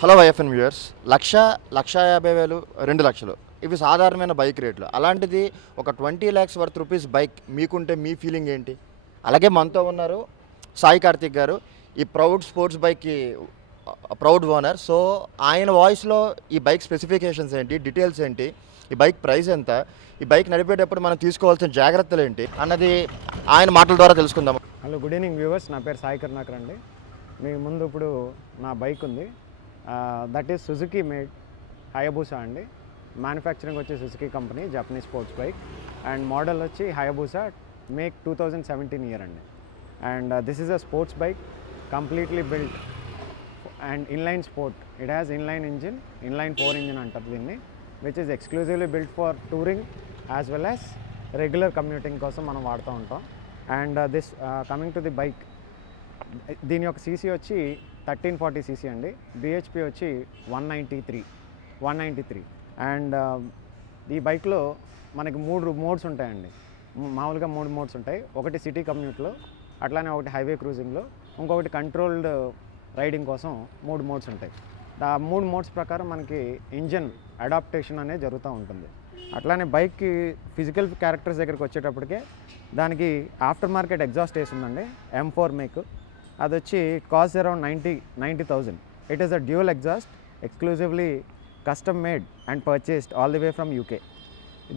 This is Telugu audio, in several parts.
Hello వైఎఫ్ఎన్ viewers. 1,50,000, 2,00,000 ఇవి సాధారణమైన బైక్ రేట్లు. అలాంటిది ఒక 20,00,000 వర్త్ రూపీస్ బైక్ మీకుంటే మీ ఫీలింగ్ ఏంటి? అలాగే మనతో ఉన్నారు సాయి కార్తిక్ గారు. ఈ ప్రౌడ్ స్పోర్ట్స్ బైక్‌కి ప్రౌడ్ ఓనర్. సో, ఆయన వాయిస్‌లో ఈ బైక్ స్పెసిఫికేషన్స్ ఏంటి? డీటెయిల్స్ ఏంటి? ఈ బైక్ ప్రైస్ ఎంత? ఈ బైక్ నడిపేటప్పుడు మనం తీసుకోవాల్సిన జాగ్రత్తలేంటి? అన్నది ఆయన మాటల ద్వారా తెలుసుకుందాం. Hello, good evening viewers. నా పేరు సాయి కర్ణాకర్ అండి. మీ ముందు ఇప్పుడు నా బైక్ ఉంది. దట్ ఈస్ సుజుకి మేడ్ హయబూసా అండి. మ్యానుఫ్యాక్చరింగ్ వచ్చి Suzuki company, Japanese sports bike. And model వచ్చి హయబూసా మేక్ 2017 ఇయర్ అండి. And this is a sports bike, completely built and inline sport. It has inline engine, inline 4 engine అంటారు దీన్ని, which is exclusively built for touring as well as regular commuting కోసం మనం వాడుతూ ఉంటాం. And this coming to the bike, దీని యొక్క సీసీ వచ్చి 1340 సీసీ అండి. బిహెచ్పి వచ్చి 193. అండ్ ఈ బైక్లో మనకి 3 మోడ్స్ ఉంటాయండి. మామూలుగా 3 మోడ్స్ ఉంటాయి. ఒకటి సిటీ కమ్యూట్లో, అట్లానే ఒకటి హైవే క్రూజింగ్లో, ఇంకొకటి కంట్రోల్డ్ రైడింగ్ కోసం 3 మోడ్స్ ఉంటాయి. ఆ 3 మోడ్స్ ప్రకారం మనకి ఇంజన్ అడాప్టేషన్ అనేది జరుగుతూ ఉంటుంది. అట్లానే బైక్కి ఫిజికల్ క్యారెక్టర్స్ దగ్గరికి వచ్చేటప్పటికే దానికి ఆఫ్టర్ మార్కెట్ ఎగ్జాస్ట్ వేసిందండి, M4 మేక్. అది వచ్చి cost around 90,000. It is a dual exhaust, exclusively custom made and purchased all the way from UK.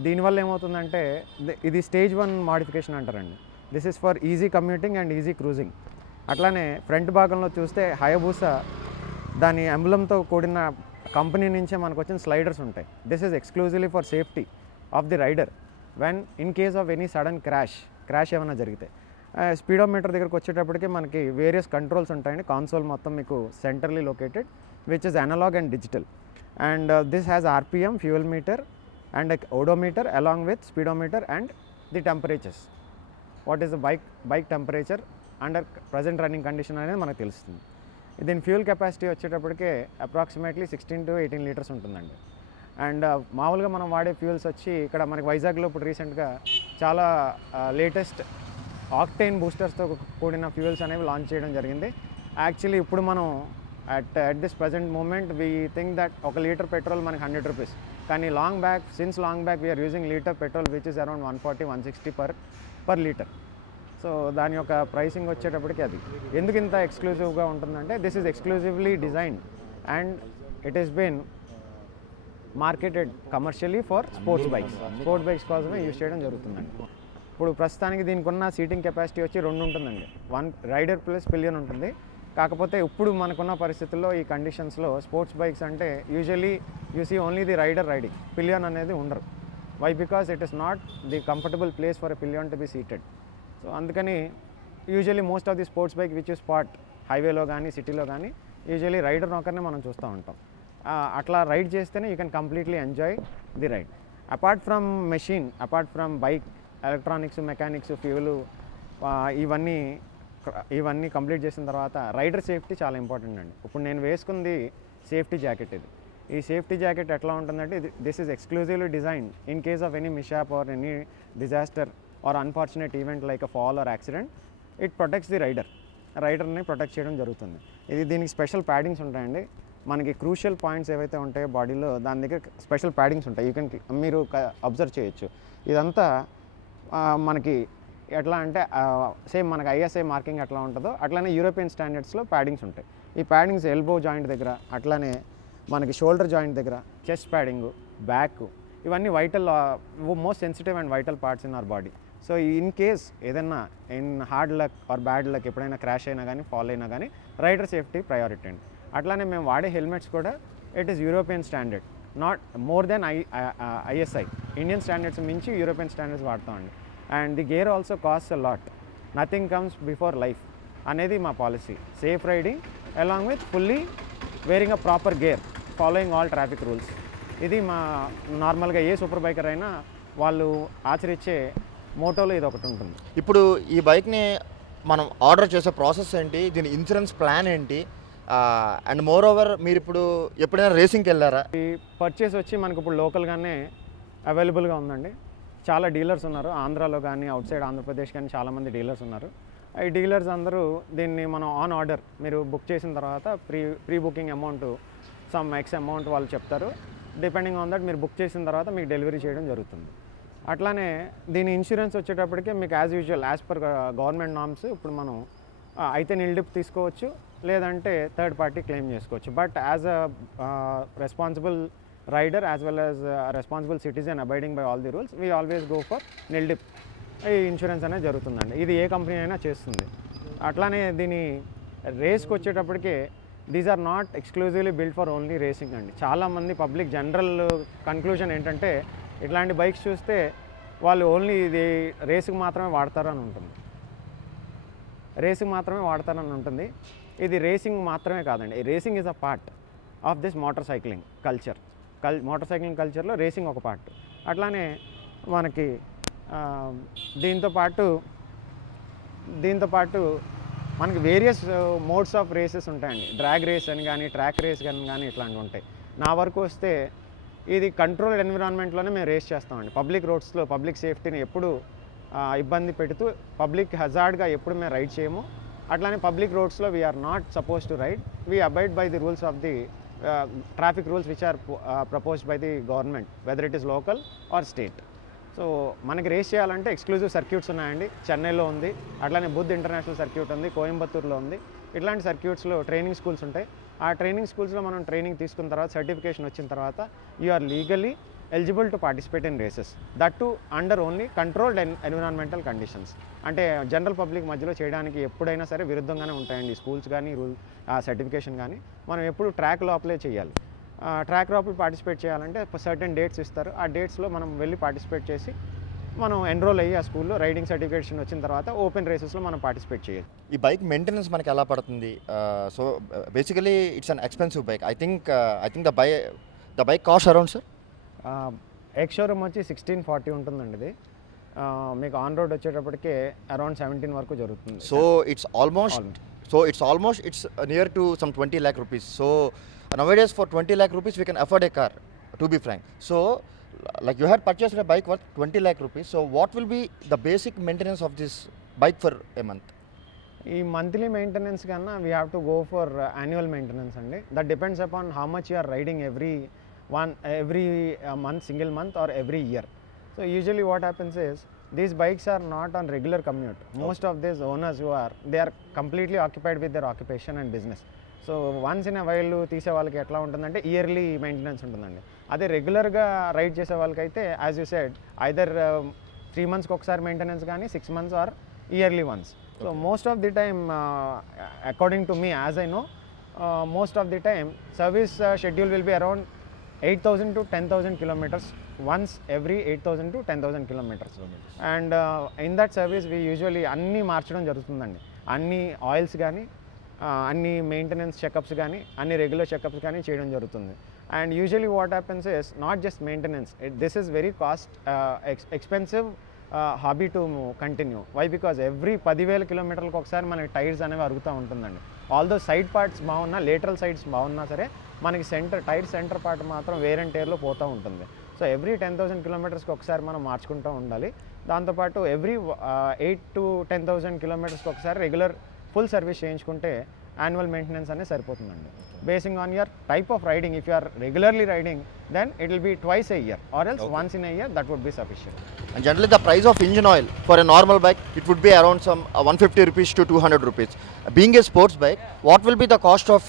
దీనివల్ల ఏమవుతుందంటే ఇది స్టేజ్ 1 మాడిఫికేషన్ అంటారండి. This is for easy commuting and easy cruising. అట్లానే ఫ్రంట్ భాగంలో చూస్తే హయబూసా దాని ఎంబ్లంతో కూడిన కంపెనీ నుంచే మనకు వచ్చిన స్లైడర్స్ ఉంటాయి. This is exclusively for safety of the rider when in case of any sudden crash ఏమైనా జరిగితే. స్పీడోమీటర్ దగ్గరకు వచ్చేటప్పటికి మనకి వేరియస్ కంట్రోల్స్ ఉంటాయండి. కాన్సోల్ మొత్తం మీకు centrally located, which is analogue and digital. And this has RPM, fuel meter and odometer along with speedometer and the temperatures. What is the bike temperature under present running condition అనేది మనకు తెలుస్తుంది. దీని ఫ్యూయల్ కెపాసిటీ వచ్చేటప్పటికే అప్రాక్సిమేట్లీ 16 to 18 లీటర్స్ ఉంటుందండి. అండ్ మామూలుగా మనం వాడే ఫ్యూయల్స్ వచ్చి ఇక్కడ మనకి వైజాగ్లో ఇప్పుడు రీసెంట్గా చాలా లేటెస్ట్ ఆక్టేన్ బూస్టర్స్తో కూడిన ఫ్యూయల్స్ అనేవి లాంచ్ చేయడం జరిగింది. యాక్చువల్లీ ఇప్పుడు మనం at this present moment we think that 1 litre petrol మనకి 100 రూపీస్. కానీ long back we are using litre petrol which is around 140-160 per litre. So దాని యొక్క ప్రైసింగ్ వచ్చేటప్పటికి అది ఎందుకు ఇంత ఎక్స్క్లూజివ్గా ఉంటుందంటే this is exclusively designed and it is been marketed commercially for sports bikes కోసమే యూజ్ చేయడం జరుగుతుందండి. ఇప్పుడు ప్రస్తుతానికి దీనికి ఉన్న సీటింగ్ కెపాసిటీ వచ్చి 2 ఉంటుందండి. 1 రైడర్ ప్లస్ పిలియన్ ఉంటుంది. కాకపోతే ఇప్పుడు మనకున్న పరిస్థితుల్లో ఈ కండిషన్స్లో స్పోర్ట్స్ బైక్స్ అంటే usually you see only the rider riding, pillion అనేది ఉండరు. Why? Because it is not the comfortable place for a pillion to be seated. So అందుకని usually most of the sports bike which spot హైవేలో కానీ సిటీలో కానీ యూజువలీ రైడర్ ఒకరినే మనం చూస్తూ ఉంటాం. అట్లా రైడ్ చేస్తేనే you can completely enjoy the ride. Apart from machine, apart from bike, electronics, mechanics, fuel, ఇవన్నీ కంప్లీట్ చేసిన తర్వాత రైడర్ సేఫ్టీ చాలా ఇంపార్టెంట్ అండి. ఇప్పుడు నేను వేసుకుంది సేఫ్టీ జాకెట్. ఈ సేఫ్టీ జాకెట్ ఎట్లా ఉంటుందంటే this is exclusively design in case of any mishap or any disaster or unfortunate event like a fall or accident. It protects the రైడర్ని ప్రొటెక్ట్ చేయడం జరుగుతుంది. దీనికి స్పెషల్ ప్యాడింగ్స్ ఉంటాయండి. మనకి క్రూషియల్ పాయింట్స్ ఏవైతే ఉంటాయో బాడీలో దాని దగ్గర స్పెషల్ ప్యాడింగ్స్ ఉంటాయి. మీరు అబ్జర్వ్ చేయొచ్చు. ఇదంతా మనకి ఎట్లా అంటే సేమ్ మనకి ISI మార్కింగ్ ఎట్లా ఉంటుందో అట్లానే యూరోపియన్ స్టాండర్డ్స్లో ప్యాడింగ్స్ ఉంటాయి. ఈ ప్యాడింగ్స్ ఎల్బో జాయింట్ దగ్గర, అట్లానే మనకి షోల్డర్ జాయింట్ దగ్గర, చెస్ట్ ప్యాడింగు, బ్యాక్, ఇవన్నీ vital, most sensitive and vital parts in our body. So in case ఏదైనా in hard luck or bad luck ఎప్పుడైనా క్రాష్ అయినా కానీ, ఫాల్ అయినా కానీ రైడర్ సేఫ్టీ ప్రయారిటీ అండి. అట్లానే మేము వాడే హెల్మెట్స్ కూడా it is European standard, not more than ISI. Indian standards మించి యూరోపియన్ స్టాండర్డ్స్ వాడతామండి. And the gear also cost a lot. Nothing comes before life అనేది మా policy. Safe riding along with fully wearing a proper gear, following all traffic rules. ఇది మా నార్మల్గా ఏ సూపర్ బైకర్ అయినా వాళ్ళు ఆచరించే మోటోలో ఇది ఒకటి ఉంటుంది. ఇప్పుడు ఈ బైక్‌ని మనం ఆర్డర్ చేసే ప్రాసెస్ ఏంటి? దీని ఇన్సూరెన్స్ ప్లాన్ ఏంటి? అండ్ మోర్ ఓవర్ మీరిప్పుడు ఎప్పుడైనా రేసింగ్కి వెళ్ళారా? ఈ పర్చేస్ వచ్చి మనకు ఇప్పుడు లోకల్గానే అవైలబుల్గా ఉందండి. చాలా డీలర్స్ ఉన్నారు. ఆంధ్రాలో కానీ, అవుట్ సైడ్ ఆంధ్రప్రదేశ్ కానీ చాలామంది డీలర్స్ ఉన్నారు. ఈ డీలర్స్ అందరూ దీన్ని మనం ఆన్ ఆర్డర్ మీరు బుక్ చేసిన తర్వాత pre booking amount some X amount వాళ్ళు చెప్తారు. డిపెండింగ్ ఆన్ దట్ మీరు బుక్ చేసిన తర్వాత మీకు డెలివరీ చేయడం జరుగుతుంది. అట్లానే దీని ఇన్సూరెన్స్ వచ్చేటప్పటికే మీకు as usual as per government norms ఇప్పుడు మనం అయితే నిల్ డిప్ తీసుకోవచ్చు, లేదంటే థర్డ్ పార్టీ క్లెయిమ్ చేసుకోవచ్చు. But as a responsible rider as well as responsible citizen abiding by all the rules we always go for nil dip. ఈ ఇన్సూరెన్స్ అనేది జరుగుతుందండి. ఇది ఏ కంపెనీ అయినా చేస్తుంది. అట్లానే దీని రేస్కి వచ్చేటప్పటికే these are not exclusively build for only racing అండి. చాలామంది పబ్లిక్ జనరల్ కన్క్లూజన్ ఏంటంటే ఇట్లాంటి బైక్స్ చూస్తే వాళ్ళు ఓన్లీ ఇది రేసుకు మాత్రమే వాడతారని ఉంటుంది. ఇది రేసింగ్ మాత్రమే కాదండి. Racing is a part of this motor cycling culture. Motor cycling కల్చర్లో రేసింగ్ ఒక పార్ట్. అట్లానే మనకి దీంతో పాటు మనకి వేరియస్ మోడ్స్ ఆఫ్ రేసెస్ ఉంటాయండి. డ్రాగ్ రేస్ అని కానీ, ట్రాక్ రేస్ కానీ ఇట్లాంటివి ఉంటాయి. నా వరకు వస్తే ఇది కంట్రోల్డ్ ఎన్విరాన్మెంట్లోనే మేము రేస్ చేస్తామండి. పబ్లిక్ రోడ్స్లో పబ్లిక్ సేఫ్టీని ఎప్పుడు ఇబ్బంది పెడుతూ పబ్లిక్ హజార్డ్గా ఎప్పుడు మేము రైడ్ చేయము. అట్లానే పబ్లిక్ రోడ్స్లో we are not suppose to ride. We abide by the rules of the traffic rules which are proposed by the government whether it is local or state. So మనకి రేస్ చేయాలంటే ఎక్స్క్లూజివ్ సర్క్యూట్స్ ఉన్నాయండి. చెన్నైలో ఉంది, అట్లానే బుద్ధ్ ఇంటర్నేషనల్ సర్క్యూట్ ఉంది, కోయంబత్తూర్లో ఉంది. ఇట్లాంటి సర్క్యూట్స్లో ట్రైనింగ్ స్కూల్స్ ఉంటాయి. ఆ ట్రైనింగ్ స్కూల్స్లో మనం ట్రైనింగ్ తీసుకున్న తర్వాత సర్టిఫికేషన్ వచ్చిన తర్వాత you are legally eligible to participate in races, that too under only controlled environmental conditions. అంటే జనరల్ పబ్లిక్ మధ్యలో చేయడానికి ఎప్పుడైనా సరే విరుద్ధంగానే ఉంటాయండి స్కూల్స్ కానీ రూల్ సర్టిఫికేషన్ కానీ. మనం ఎప్పుడు ట్రాక్ లోపలే చేయాలి. ట్రాక్ లోపల పార్టిసిపేట్ చేయాలంటే సర్టెన్ డేట్స్ ఇస్తారు. ఆ డేట్స్లో మనం వెళ్ళి పార్టిసిపేట్ చేసి మనం ఎన్రోల్ అయ్యి ఆ స్కూల్లో రైడింగ్ సర్టిఫికేషన్ వచ్చిన తర్వాత ఓపెన్ రేసెస్లో మనం పార్టిసిపేట్ చేయాలి. ఈ బైక్ మెయింటెనెన్స్ మనకి ఎలా పడుతుంది? So basically it's an expensive bike. I think the bike cost around sir ex showroom వచ్చి 1640 ఉంటుందండి. ఇది మీకు ఆన్ రోడ్ వచ్చేటప్పటికే అరౌండ్ 17 వరకు జరుగుతుంది. So it's almost it's near to some 20 lakh rupees. So nowadays for 20 lakh rupees we can afford a car, to be frank. So like you had purchased a bike worth 20 lakh rupees. So what will be the basic maintenance of this bike for a month? ఈ మంత్లీ మెయింటెనెన్స్ కన్నా we have to go for annual maintenance అండి. That depends upon how much you are riding every month, single month or every year. So usually what happens is these bikes are not on regular commute. Most of these owners they are completely occupied with their occupation and business. So once in a while తీసే వాళ్ళకి ఎట్లా ఉంటుందంటే ఇయర్లీ మెయింటెనెన్స్ ఉంటుందండి. అదే రెగ్యులర్గా రైడ్ చేసే వాళ్ళకైతే యాజ్ యూ సెడ్ ఐదర్ 3 monthsకి ఒకసారి మెయింటెనెన్స్ కానీ 6 months or yearly once. So most of the time according to me as I know most of the time service schedule will be around 8,000 to 10,000 kilometers once every 8,000 to 10,000 kilometers. And in that service we usually అన్నీ మార్చడం జరుగుతుందండి. అన్ని ఆయిల్స్ కానీ అన్ని మెయింటెనెన్స్ చెకప్స్ కానీ అన్ని రెగ్యులర్ చెకప్స్ కానీ చేయడం జరుగుతుంది. And usually what happens is not just maintenance, this is very expensive hobby to continue. Why? Because every 10,000 kilometers ఒకసారి మనకి టైర్స్ అనేవి అరుగుతూ ఉంటుందండి. ఆల్దో సైడ్ పార్ట్స్ బాగున్నా, లేటరల్ సైడ్స్ బాగున్నా సరే మనకి టైర్ సెంటర్ పార్ట్ మాత్రం వేర్ అండ్ టేర్లో పోతూ ఉంటుంది. సో ఎవ్రీ 10,000 kilometers ఒకసారి మనం మార్చుకుంటూ ఉండాలి. దాంతోపాటు ఎవ్రీ 8 to 10,000 kilometers ఒకసారి రెగ్యులర్ ఫుల్ సర్వీస్ చేయించుకుంటే యాన్యువల్ మెయింటెనెన్స్ అనేది సరిపోతుందండి. Basing on your type of riding, if you are regularly riding then it will be twice a year or else once in a year, that would be sufficient. And generally the price of engine oil for a normal bike, it would be around some 150 rupees to 200 rupees. Being a sports bike, what will be the cost of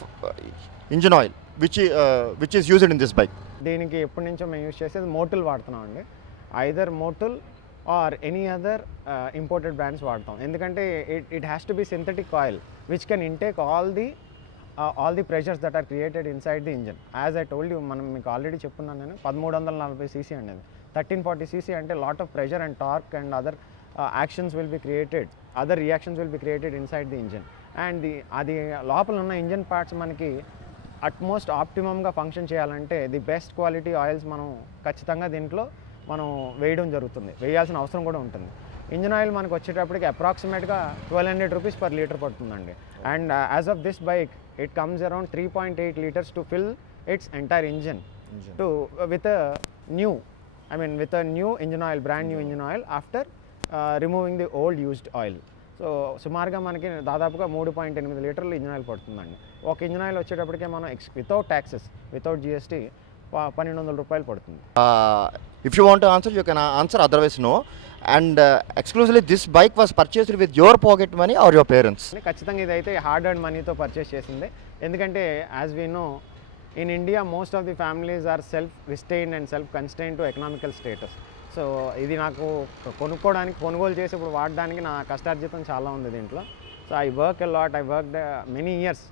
engine oil which is used in this bike? దీనికి ఎప్పటి నుంచో మేము యూజ్ చేసేది మోటుల్ వాడుతున్నాం అండి. Either Motul or any other imported brands వాడతాం. ఎందుకంటే it has to be synthetic oil which can intake all the pressures that are created inside the engine. As I told you, మనం మీకు ఆల్రెడీ చెప్పున్నాను నేను, 1340 cc అండి. అది 1340 cc అంటే lot of pressure and torque and other actions will be created, other reactions will be created inside the engine. And అది లోపల ఉన్న ఇంజన్ పార్ట్స్ మనకి అట్మోస్ట్ ఆప్టిమమ్గా ఫంక్షన్ చేయాలంటే ది బెస్ట్ క్వాలిటీ ఆయిల్స్ మనం ఖచ్చితంగా దీంట్లో మనం వేయాల్సిన అవసరం కూడా ఉంటుంది. ఇంజన్ ఆయిల్ మనకు వచ్చేటప్పటికి అప్రాక్సిమేట్గా 1200 rupees per liter పడుతుందండి. And as of this bike it comes around 3.8 liters to fill it's entire engine to with a new engine oil, brand new engine oil after removing the old used oil. So సుమారుగా మనకి దాదాపుగా 3.8 లీటర్లు ఇంజిన్ ఆయిల్ పడుతుందండి. ఒక ఇంజిన్ ఆయిల్ వచ్చేటప్పటికే మనం వితౌట్ ట్యాక్సెస్, వితౌట్ జిఎస్టీ 1,200 రూపాయలు పడుతుంది. If you want to answer, you can answer, otherwise no. And exclusively this bike was purchased with your pocket money or your parents? ఖచ్చితంగా ఇదైతే హార్డ్ ఎర్న్ మనీతో పర్చేస్ చేసిందే. ఎందుకంటే as we know in India most of the families are self restrain and self constrain to economical status. So ఇది నాకు కొనుగోలు చేసి ఇప్పుడు వాడడానికి నా కష్టార్జితం చాలా ఉంది దీంట్లో. So I work a lot, I work many years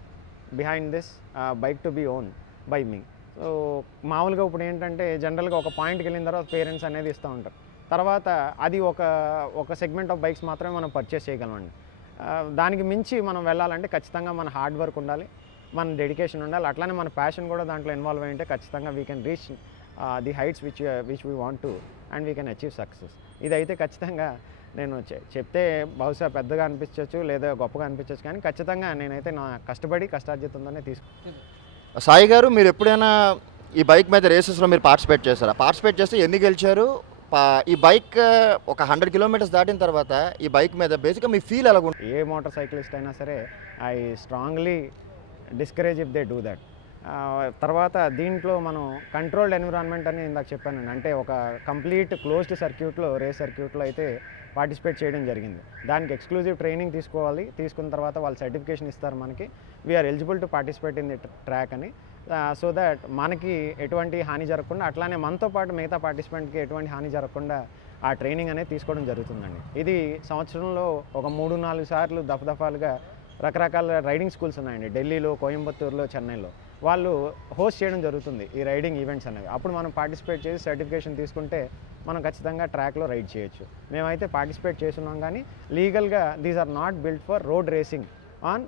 behind this bike to be own by me. సో మామూలుగా ఇప్పుడు ఏంటంటే జనరల్గా ఒక పాయింట్కి వెళ్ళిన తర్వాత పేరెంట్స్ అనేది ఇస్తూ ఉంటారు. తర్వాత అది ఒక సెగ్మెంట్ ఆఫ్ బైక్స్ మాత్రమే మనం పర్చేస్ చేయగలమండి. దానికి మించి మనం వెళ్ళాలంటే ఖచ్చితంగా మన హార్డ్ వర్క్ ఉండాలి, మన డెడికేషన్ ఉండాలి, అట్లానే మన ప్యాషన్ కూడా దాంట్లో ఇన్వాల్వ్ అయ్యి ఉంటే ఖచ్చితంగా we can reach the heights which we want to and we can achieve success. ఇదైతే ఖచ్చితంగా నేను చెప్తే బహుశా పెద్దగా అనిపించవచ్చు లేదా గొప్పగా అనిపించవచ్చు, కానీ ఖచ్చితంగా నేనైతే నా కష్టార్జితంతోనే సాయి గారు, మీరు ఎప్పుడైనా ఈ బైక్ మీద రేసెస్లో మీరు పార్టిసిపేట్ చేస్తారా? పార్టిసిపేట్ చేస్తే ఎన్ని గెలిచారు? ఈ బైక్ ఒక 100 కిలోమీటర్స్ దాటిన తర్వాత ఈ బైక్ మీద బేసిక్గా మీ ఫీల్ ఎలా ఉంటుంది? ఏ మోటార్ సైక్లిస్ట్ అయినా సరే I strongly discourage if they do that. తర్వాత దీంట్లో మనం కంట్రోల్డ్ ఎన్విరాన్మెంట్ అని ఇందాక చెప్పానండి. అంటే ఒక కంప్లీట్ క్లోజ్డ్ సర్క్యూట్లో, రేస్ సర్క్యూట్లో అయితే పార్టిసిపేట్ చేయడం జరిగింది. దానికి ఎక్స్క్లూజివ్ ట్రైనింగ్ తీసుకోవాలి. తీసుకున్న తర్వాత వాళ్ళు సర్టిఫికేషన్ ఇస్తారు మనకి, we are eligible to participate in the track అని. సో దట్ మనకి ఎటువంటి హాని జరగకుండా, అట్లానే మనతో పాటు మిగతా పార్టిసిపెంట్కి ఎటువంటి హాని జరగకుండా ఆ ట్రైనింగ్ అనేది తీసుకోవడం జరుగుతుందండి. ఇది సంవత్సరంలో ఒక 3-4 సార్లు దఫాలుగా రకరకాల రైడింగ్ స్కూల్స్ ఉన్నాయండి. ఢిల్లీలో, కోయంబత్తూరులో, చెన్నైలో వాళ్ళు హోస్ట్ చేయడం జరుగుతుంది ఈ రైడింగ్ ఈవెంట్స్ అనేవి. అప్పుడు మనం పార్టిసిపేట్ చేసి సర్టిఫికేషన్ తీసుకుంటే మనం ఖచ్చితంగా ట్రాక్లో రైడ్ చేయొచ్చు. మేమైతే పార్టిసిపేట్ చేస్తున్నాం, కానీ లీగల్గా these are not built for road racing on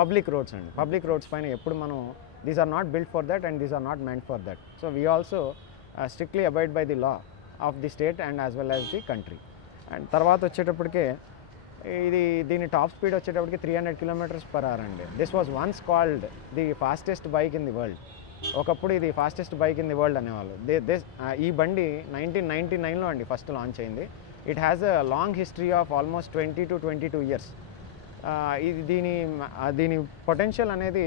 public roads అండి. పబ్లిక్ రోడ్స్ పైన ఎప్పుడు మనం these are not built for that and these are not meant for that. So we also strictly abide by the law of the state and as well as the country. And తర్వాత వచ్చేటప్పటికే దీని టాప్ స్పీడ్ వచ్చేటప్పటికి 300 km/h అండి. This was once called the fastest bike in the world. ఒకప్పుడు ఇది fastest bike in the world అనేవాళ్ళు. ఈ బండి 1999లో అండి ఫస్ట్ లాంచ్ అయింది. It has a long history of almost 20 to 22 years. ఇది దీని పొటెన్షియల్ అనేది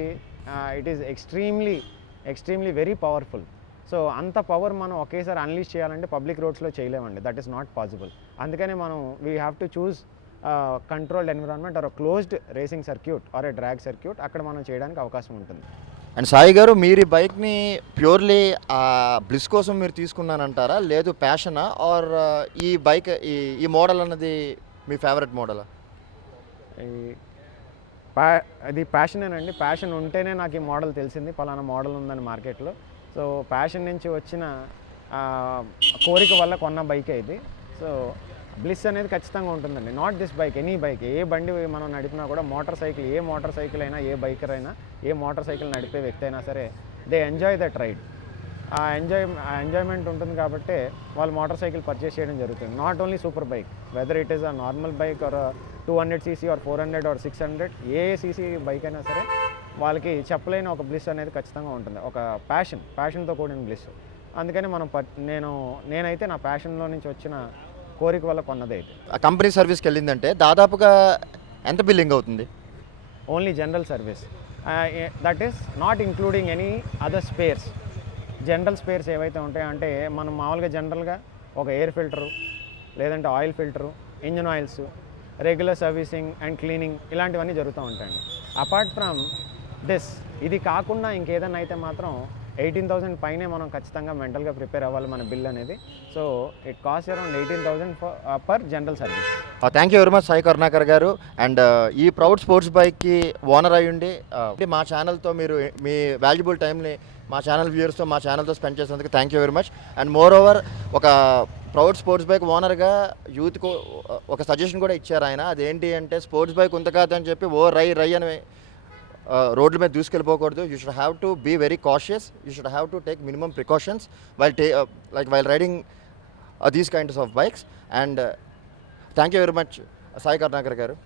it is extremely very powerful. So అంత పవర్ మనం ఒకేసారి అన్లీష్ చేయాలంటే పబ్లిక్ రోడ్స్లో చేయలేమండి. That is not possible. అందుకని మనం we have to choose controlled environment or closed racing circuit or a drag circuit, అక్కడ మనం చేయడానికి అవకాశం ఉంటుంది. అండ్ సాయి గారు, మీరు ఈ బైక్ని ప్యూర్లీ బ్లిస్ కోసం మీరు తీసుకున్నానంటారా, లేదు ప్యాషనా, ఆర్ ఈ బైక్ ఈ మోడల్ అన్నది మీ ఫేవరెట్ మోడలా? అది ప్యాషనేనండి. ప్యాషన్ ఉంటేనే నాకు ఈ మోడల్ తెలిసింది, పలానా మోడల్ ఉందని మార్కెట్లో. సో ప్యాషన్ నుంచి వచ్చిన కోరిక వల్ల కొన్న బైకే ఇది. సో బ్లిస్ అనేది ఖచ్చితంగా ఉంటుందండి. Not this bike, any bike, ఏ బండి మనం నడిపినా కూడా, ఏ మోటార్ సైకిల్ అయినా, ఏ బైకర్ అయినా, ఏ మోటార్ సైకిల్ నడిపే వ్యక్తి అయినా సరే దే ఎంజాయ్ దట్ రైడ్. ఆ ఎంజాయ్మెంట్ ఉంటుంది కాబట్టి వాళ్ళు మోటార్ సైకిల్ పర్చేస్ చేయడం జరుగుతుంది. Not only super bike, whether it is a normal bike or 200cc or 400 or 600, ఏ సీసీ బైక్ అయినా సరే వాళ్ళకి చెప్పలేని ఒక బ్లిస్ అనేది ఖచ్చితంగా ఉంటుంది. ఒక ప్యాషన్తో కూడిన బ్లిస్. అందుకని నేనైతే నా ప్యాషన్లో నుంచి వచ్చిన కోరిక వల్ల కొన్నది అయితే. ఆ కంపెనీ సర్వీస్కి వెళ్ళిందంటే దాదాపుగా ఎంత బిల్లింగ్ అవుతుంది? Only general service, that is not including any other spares. General spares ఏవైతే ఉంటాయో, అంటే మనం మామూలుగా జనరల్గా ఒక ఎయిర్ ఫిల్టరు, లేదంటే oil filter, engine oils, regular servicing and cleaning, ఇలాంటివన్నీ జరుగుతూ ఉంటాయండి. అపార్ట్ ఫ్రమ్ దిస్, ఇది కాకుండా ఇంకేదైనా అయితే మాత్రం 18,000 పైనే మనం ఖచ్చితంగా మెంటల్గా ప్రిపేర్ అవ్వాలి మన బిల్ అనేది. So it cost around 18,000 per general service. Thank you very much Sai Karunakar గారు. అండ్ ఈ ప్రౌడ్ స్పోర్ట్స్ బైక్కి ఓనర్ అయ్యుండి మా ఛానల్తో మీరు మీ వాల్యుబుల్ టైంని మా ఛానల్ వ్యూయర్స్తో, మా ఛానల్తో స్పెండ్ చేసినందుకు thank you very much. And more over, ఒక ప్రౌడ్ స్పోర్ట్స్ బైక్ ఓనర్గా యూత్కు ఒక సజెషన్ కూడా ఇచ్చారు ఆయన. అదేంటి అంటే, స్పోర్ట్స్ బైక్ ఉంది కాదని చెప్పి రై అని రోడ్ల మీద దూసుకెళ్ళిపోకూడదు. You should have to be very cautious. You should have to take minimum precautions while riding these kinds of bikes. And thank you very much Sai Karunakar గారు.